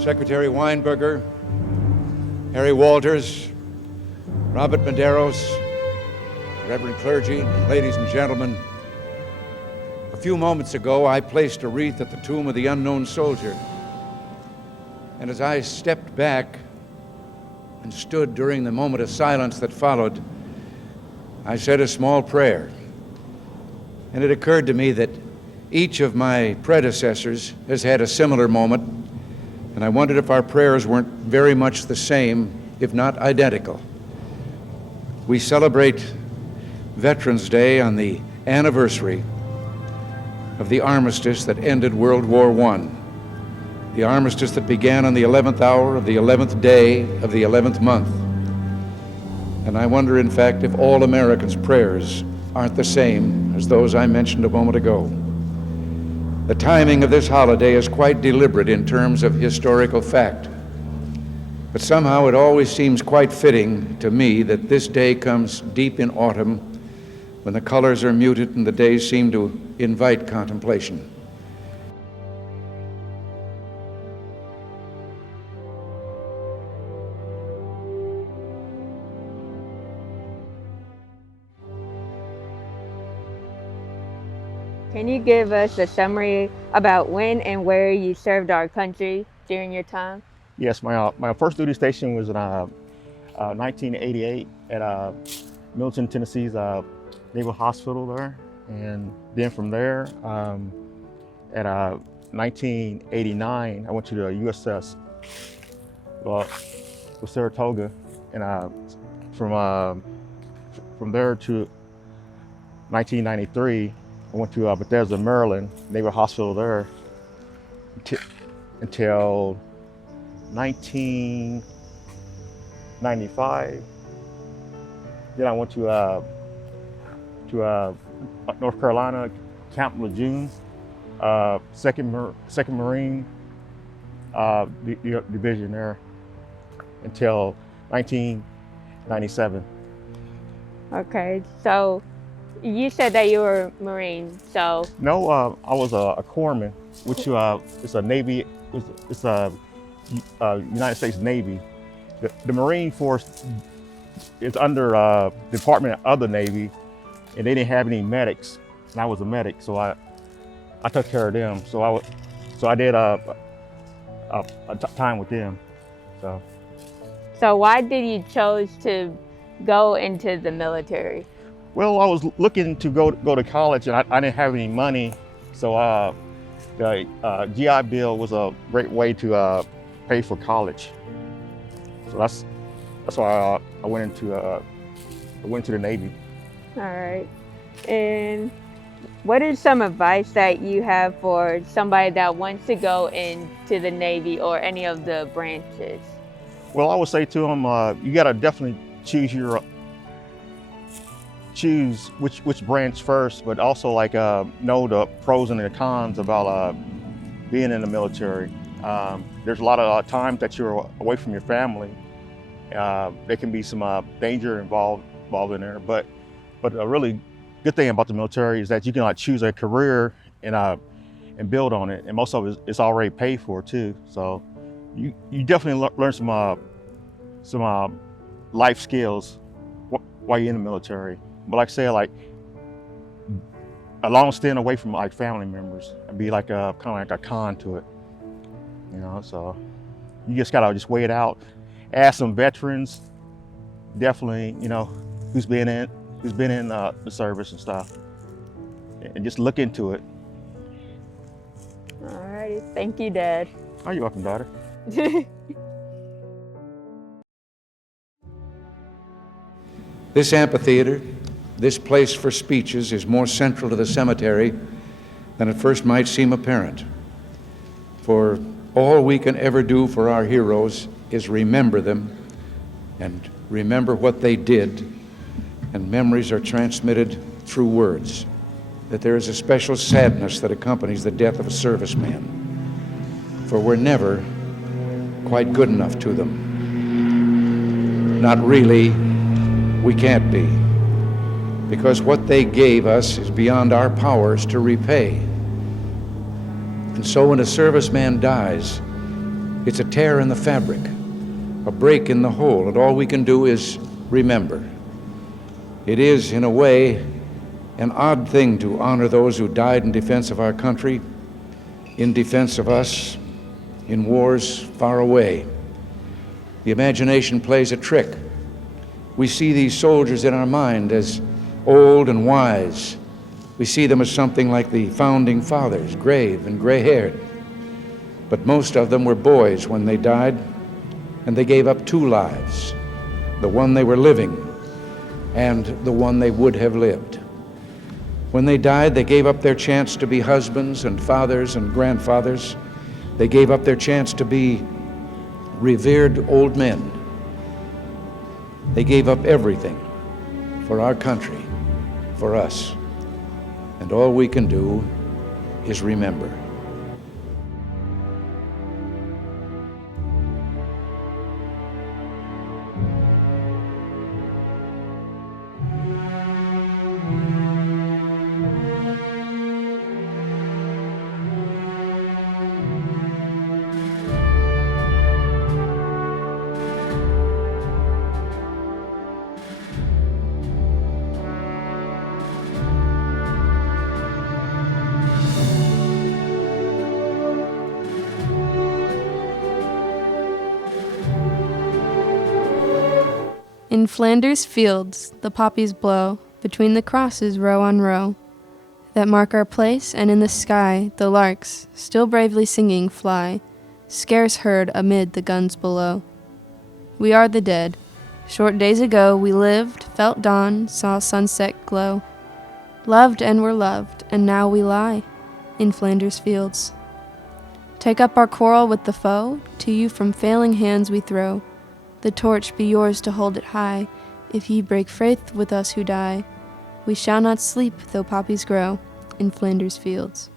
Secretary Weinberger, Harry Walters, Robert Medeiros, Reverend clergy, ladies and gentlemen, a few moments ago I placed a wreath at the tomb of the unknown soldier. And as I stepped back and stood during the moment of silence that followed, I said a small prayer. And it occurred to me that each of my predecessors has had a similar moment, and I wondered if our prayers weren't very much the same, if not identical. We celebrate Veterans Day on the anniversary of the armistice that ended World War I, the armistice that began on the 11th hour of the 11th day of the 11th month. And I wonder, in fact, if all Americans' prayers aren't the same as those I mentioned a moment ago. The timing of this holiday is quite deliberate in terms of historical fact. But somehow it always seems quite fitting to me that this day comes deep in autumn, when the colors are muted and the days seem to invite contemplation. Can you give us a summary about when and where you served our country during your time? Yes, my first duty station was in 1988 at Milton, Tennessee's Naval Hospital there. And then from there, at 1989, I went to the USS with Saratoga. And from there to 1993, I went to Bethesda, Maryland, Naval Hospital there until 1995. Then I went to North Carolina, Camp Lejeune, Second Marine Division there until 1997. Okay, so you said that you were Marine, so... No, I was a corpsman, which is a Navy, it's a United States Navy. The Marine Force is under Department of the Navy, and they didn't have any medics, and I was a medic, so I took care of them. So I did a time with them. So why did you chose to go into the military? Well, I was looking to go to college, and I didn't have any money, so the GI Bill was a great way to pay for college. So that's why I went into the Navy. All right. And what is some advice that you have for somebody that wants to go into the Navy or any of the branches? Well, I would say to them, you got to definitely choose which branch first, but also know the pros and the cons about being in the military. There's a lot of times that you're away from your family. There can be some danger involved in there, but a really good thing about the military is that you can choose a career and build on it, and most of it is already paid for too. So you definitely learn some life skills while you're in the military. But like I say, a long stint away from family members and be kind of like a con to it, So you just gotta weigh it out. Ask some veterans, definitely, who's been in the service and stuff, and just look into it. All righty, thank you, Dad. Oh, you're welcome, daughter. This amphitheater, this place for speeches, is more central to the cemetery than at first might seem apparent. For all we can ever do for our heroes is remember them and remember what they did, and memories are transmitted through words. That there is a special sadness that accompanies the death of a serviceman, for we're never quite good enough to them. Not really, we can't be, because what they gave us is beyond our powers to repay. And so when a serviceman dies, It's a tear in the fabric, a break in the whole, and all we can do is remember. It is, in a way, an odd thing to honor those who died in defense of our country, in defense of us, in wars far away. The imagination plays a trick. We see these soldiers in our mind as old and wise. We see them as something like the founding fathers, grave and gray-haired. But most of them were boys when they died, and they gave up two lives, the one they were living and the one they would have lived. When they died, they gave up their chance to be husbands and fathers and grandfathers. They gave up their chance to be revered old men. They gave up everything for our country, for us. And all we can do is remember. In Flanders fields the poppies blow, between the crosses row on row, that mark our place, and in the sky the larks, still bravely singing, fly, scarce heard amid the guns below. We are the dead. Short days ago we lived, felt dawn, saw sunset glow, loved and were loved, and now we lie in Flanders fields. Take up our quarrel with the foe, to you from failing hands we throw. The torch be yours to hold it high, if ye break faith with us who die. We shall not sleep though poppies grow in Flanders fields.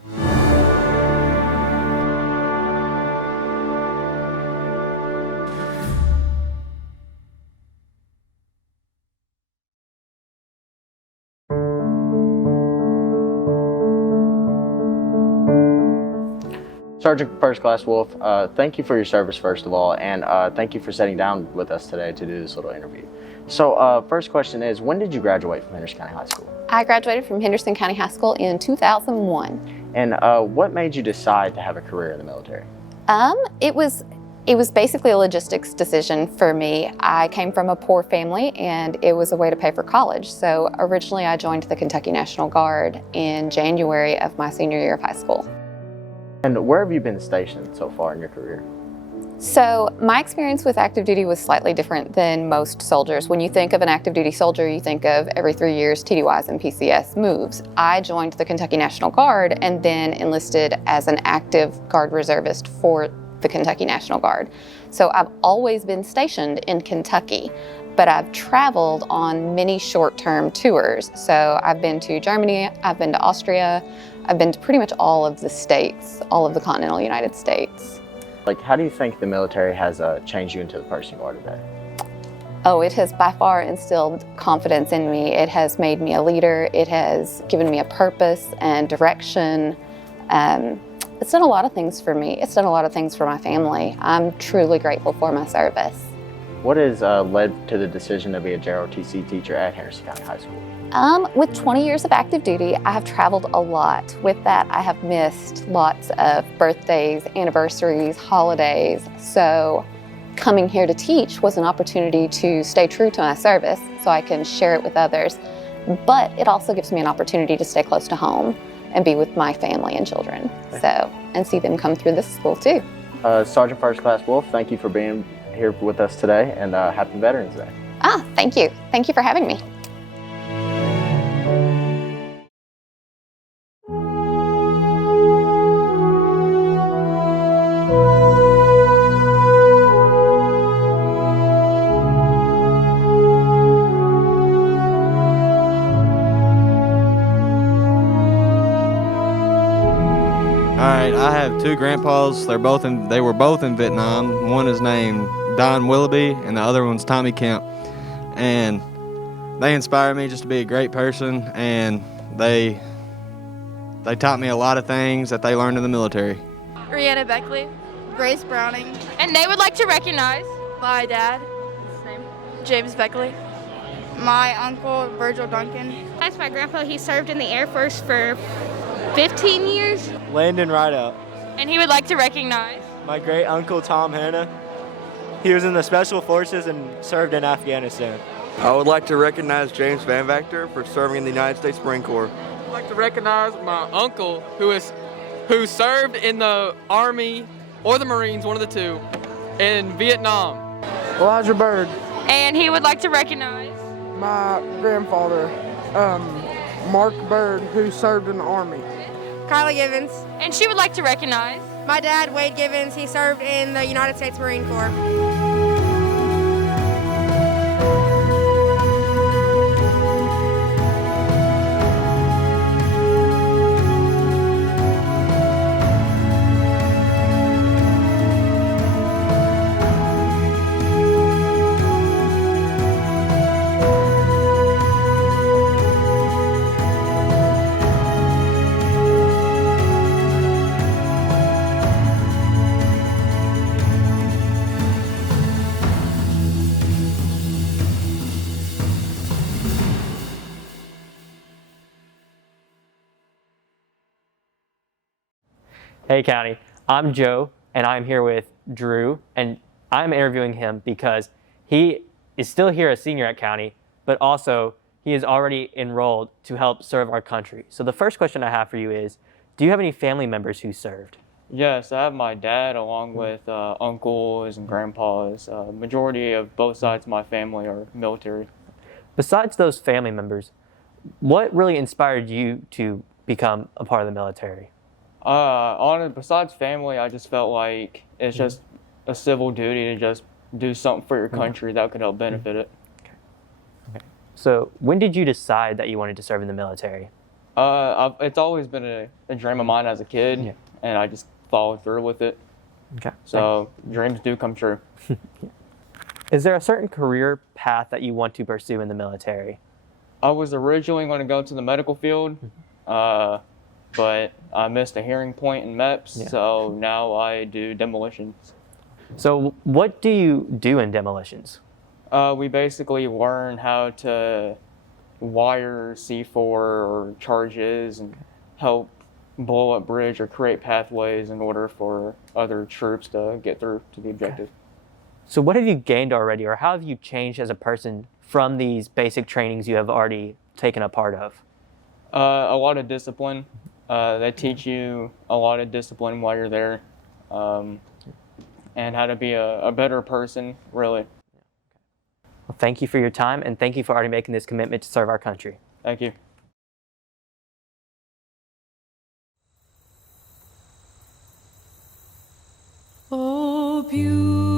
Sergeant First Class Wolf, thank you for your service, first of all, and thank you for sitting down with us today to do this little interview. So, first question is, when did you graduate from Henderson County High School? I graduated from Henderson County High School in 2001. And what made you decide to have a career in the military? It was basically a logistics decision for me. I came from a poor family, and it was a way to pay for college. So originally I joined the Kentucky National Guard in January of my senior year of high school. And where have you been stationed so far in your career? So my experience with active duty was slightly different than most soldiers. When you think of an active duty soldier, you think of every 3 years TDYs and PCS moves. I joined the Kentucky National Guard and then enlisted as an active Guard reservist for the Kentucky National Guard. So I've always been stationed in Kentucky, but I've traveled on many short-term tours. So I've been to Germany, I've been to Austria, I've been to pretty much all of the states, all of the continental United States. Like, how do you think the military has changed you into the person you are today? Oh, it has by far instilled confidence in me. It has made me a leader. It has given me a purpose and direction. It's done a lot of things for me. It's done a lot of things for my family. I'm truly grateful for my service. What has led to the decision to be a Jrotc teacher at Henderson County High School? With 20 years of active duty, I have traveled a lot. With that, I have missed lots of birthdays, anniversaries, holidays. So coming here to teach was an opportunity to stay true to my service so I can share it with others. But it also gives me an opportunity to stay close to home and be with my family and children. And see them come through this school too. Sergeant First Class Wolf, thank you for being here with us today, and happy Veterans Day. Thank you. Thank you for having me. Alright, I have two grandpas. They were both in Vietnam. One is named Don Willoughby and the other one's Tommy Kemp. And they inspired me just to be a great person, and they taught me a lot of things that they learned in the military. Rihanna Beckley. Grace Browning. And they would like to recognize My dad. his name. James Beckley. My uncle, Virgil Duncan. That's my grandpa. He served in the Air Force for 15 years. Landon Rideout. And he would like to recognize. My great uncle Tom Hanna. He was in the Special Forces and served in Afghanistan. I would like to recognize James Van Vactor for serving in the United States Marine Corps. I'd like to recognize my uncle who served in the Army or the Marines, one of the two, in Vietnam. Elijah Bird. And he would like to recognize My grandfather, Mark Bird, who served in the Army. Kylie Givens. And she would like to recognize My dad, Wade Givens. He served in the United States Marine Corps. Hey County, I'm Joe and I'm here with Drew, and I'm interviewing him because he is still here as senior at County, but also he is already enrolled to help serve our country. So the first question I have for you is, do you have any family members who served? Yes, I have my dad along with uncles and grandpas. Majority of both sides of my family are military. Besides those family members, what really inspired you to become a part of the military? Besides family, I just felt like it's just a civil duty to just do something for your country that could help benefit it. Okay. So when did you decide that you wanted to serve in the military? It's always been a dream of mine as a kid, and I just followed through with it. Okay. So dreams do come true. Is there a certain career path that you want to pursue in the military? I was originally going to go to the medical field, but I missed a hearing point in MEPS, so now I do demolitions. So what do you do in demolitions? We basically learn how to wire C4 or charges and help blow up bridge or create pathways in order for other troops to get through to the objective. So what have you gained already, or how have you changed as a person from these basic trainings you have already taken a part of? A lot of discipline. They teach you a lot of discipline while you're there, and how to be a better person, really. Well, thank you for your time, and thank you for already making this commitment to serve our country. Thank you. Oh, beautiful.